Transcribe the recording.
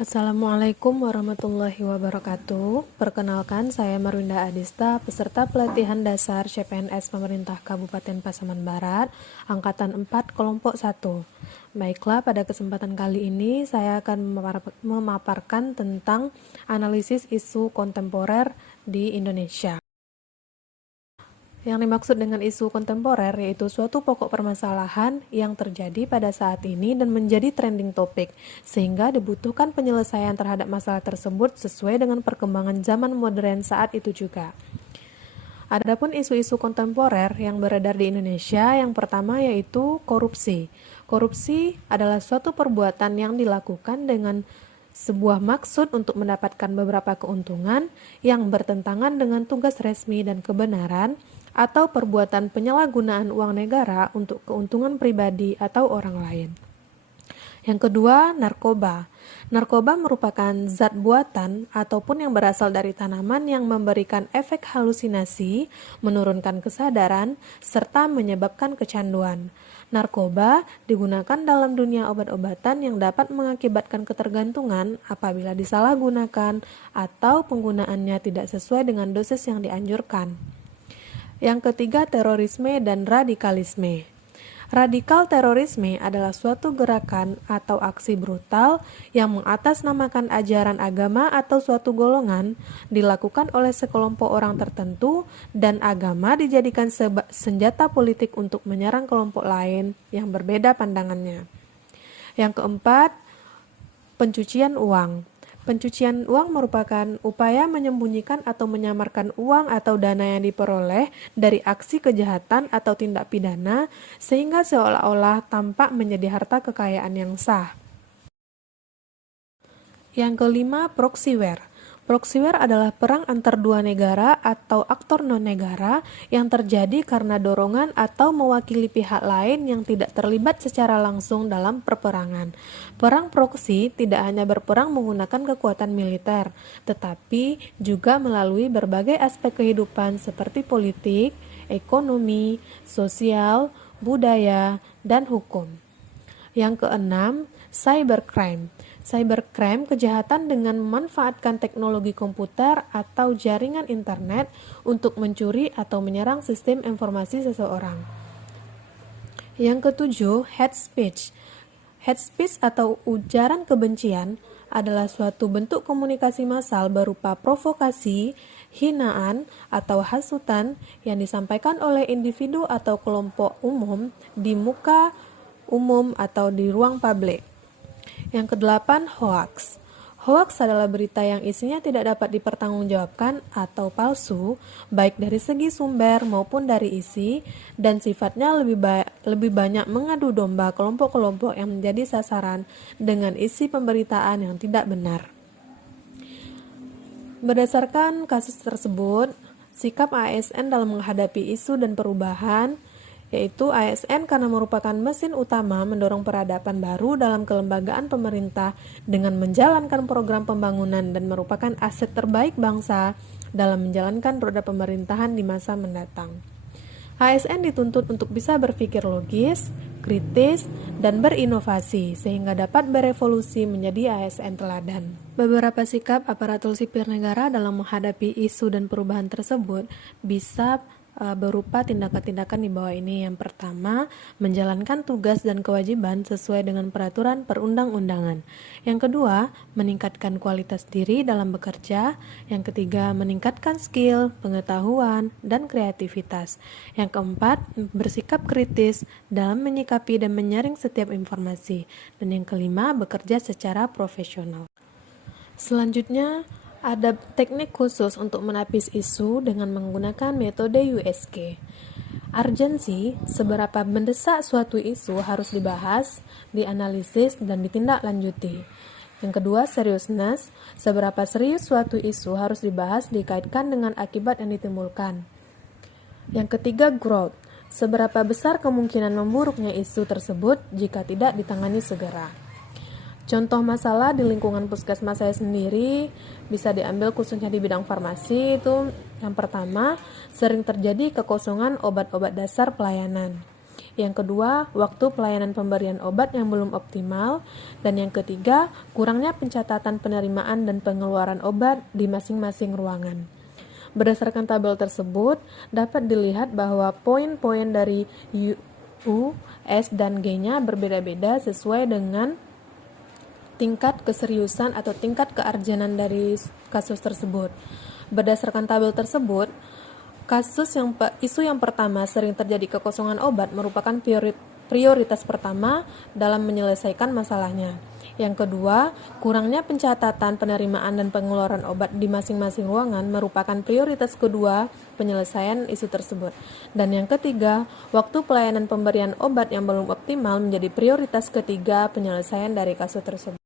Assalamualaikum warahmatullahi wabarakatuh. Perkenalkan, saya Marwinda Adista, peserta pelatihan dasar CPNS Pemerintah Kabupaten Pasaman Barat, Angkatan 4, Kelompok 1. Baiklah, pada kesempatan kali ini saya akan memaparkan tentang analisis isu kontemporer di Indonesia. Yang dimaksud dengan isu kontemporer yaitu suatu pokok permasalahan yang terjadi pada saat ini dan menjadi trending topik, sehingga dibutuhkan penyelesaian terhadap masalah tersebut sesuai dengan perkembangan zaman modern saat itu juga. Adapun isu-isu kontemporer yang beredar di Indonesia, yang pertama yaitu korupsi. Korupsi adalah suatu perbuatan yang dilakukan dengan sebuah maksud untuk mendapatkan beberapa keuntungan yang bertentangan dengan tugas resmi dan kebenaran, atau perbuatan penyalahgunaan uang negara untuk keuntungan pribadi atau orang lain. Yang kedua, narkoba. Narkoba merupakan zat buatan ataupun yang berasal dari tanaman yang memberikan efek halusinasi, menurunkan kesadaran, serta menyebabkan kecanduan. Narkoba digunakan dalam dunia obat-obatan yang dapat mengakibatkan ketergantungan apabila disalahgunakan atau penggunaannya tidak sesuai dengan dosis yang dianjurkan. Yang ketiga, terorisme dan radikalisme. Radikal terorisme adalah suatu gerakan atau aksi brutal yang mengatasnamakan ajaran agama atau suatu golongan, dilakukan oleh sekelompok orang tertentu, dan agama dijadikan senjata politik untuk menyerang kelompok lain yang berbeda pandangannya. Yang keempat, pencucian uang. Pencucian uang merupakan upaya menyembunyikan atau menyamarkan uang atau dana yang diperoleh dari aksi kejahatan atau tindak pidana sehingga seolah-olah tampak menjadi harta kekayaan yang sah. Yang kelima, proxywar. Proxywar adalah perang antar dua negara atau aktor non-negara yang terjadi karena dorongan atau mewakili pihak lain yang tidak terlibat secara langsung dalam peperangan. Perang proksi tidak hanya berperang menggunakan kekuatan militer, tetapi juga melalui berbagai aspek kehidupan seperti politik, ekonomi, sosial, budaya, dan hukum. Yang keenam, cybercrime. Cybercrime, kejahatan dengan memanfaatkan teknologi komputer atau jaringan internet untuk mencuri atau menyerang sistem informasi seseorang. Yang ketujuh, hate speech. Hate speech atau ujaran kebencian adalah suatu bentuk komunikasi massal berupa provokasi, hinaan, atau hasutan yang disampaikan oleh individu atau kelompok umum di muka umum atau di ruang publik. Yang kedelapan, hoax. Hoax adalah berita yang isinya tidak dapat dipertanggungjawabkan atau palsu, baik dari segi sumber maupun dari isi, dan sifatnya lebih banyak mengadu domba kelompok-kelompok yang menjadi sasaran dengan isi pemberitaan yang tidak benar. Berdasarkan kasus tersebut, sikap ASN dalam menghadapi isu dan perubahan, yaitu ASN karena merupakan mesin utama mendorong peradaban baru dalam kelembagaan pemerintah dengan menjalankan program pembangunan dan merupakan aset terbaik bangsa dalam menjalankan roda pemerintahan di masa mendatang. ASN dituntut untuk bisa berpikir logis, kritis, dan berinovasi sehingga dapat berevolusi menjadi ASN teladan. Beberapa sikap aparatur sipil negara dalam menghadapi isu dan perubahan tersebut bisa berupa tindakan-tindakan di bawah ini. Yang pertama, menjalankan tugas dan kewajiban sesuai dengan peraturan perundang-undangan. Yang kedua, meningkatkan kualitas diri dalam bekerja. Yang ketiga, meningkatkan skill, pengetahuan, dan kreativitas. Yang keempat, bersikap kritis dalam menyikapi dan menyaring setiap informasi. Dan yang kelima, bekerja secara profesional. Selanjutnya, ada teknik khusus untuk menapis isu dengan menggunakan metode USK. Urgensi, seberapa mendesak suatu isu harus dibahas, dianalisis, dan ditindaklanjuti. Yang kedua, seriousness, seberapa serius suatu isu harus dibahas dikaitkan dengan akibat yang ditimbulkan. Yang ketiga, growth, seberapa besar kemungkinan memburuknya isu tersebut jika tidak ditangani segera. Contoh masalah di lingkungan puskesmas saya sendiri bisa diambil khususnya di bidang farmasi. Itu yang pertama, sering terjadi kekosongan obat-obat dasar pelayanan. Yang kedua, waktu pelayanan pemberian obat yang belum optimal. Dan yang ketiga, kurangnya pencatatan penerimaan dan pengeluaran obat di masing-masing ruangan. Berdasarkan tabel tersebut, dapat dilihat bahwa poin-poin dari U, S, dan G-nya berbeda-beda sesuai dengan tingkat keseriusan atau tingkat kearjanan dari kasus tersebut. Berdasarkan tabel tersebut, isu yang pertama sering terjadi kekosongan obat merupakan prioritas pertama dalam menyelesaikan masalahnya. Yang kedua, kurangnya pencatatan penerimaan dan pengeluaran obat di masing-masing ruangan merupakan prioritas kedua penyelesaian isu tersebut. Dan yang ketiga, waktu pelayanan pemberian obat yang belum optimal menjadi prioritas ketiga penyelesaian dari kasus tersebut.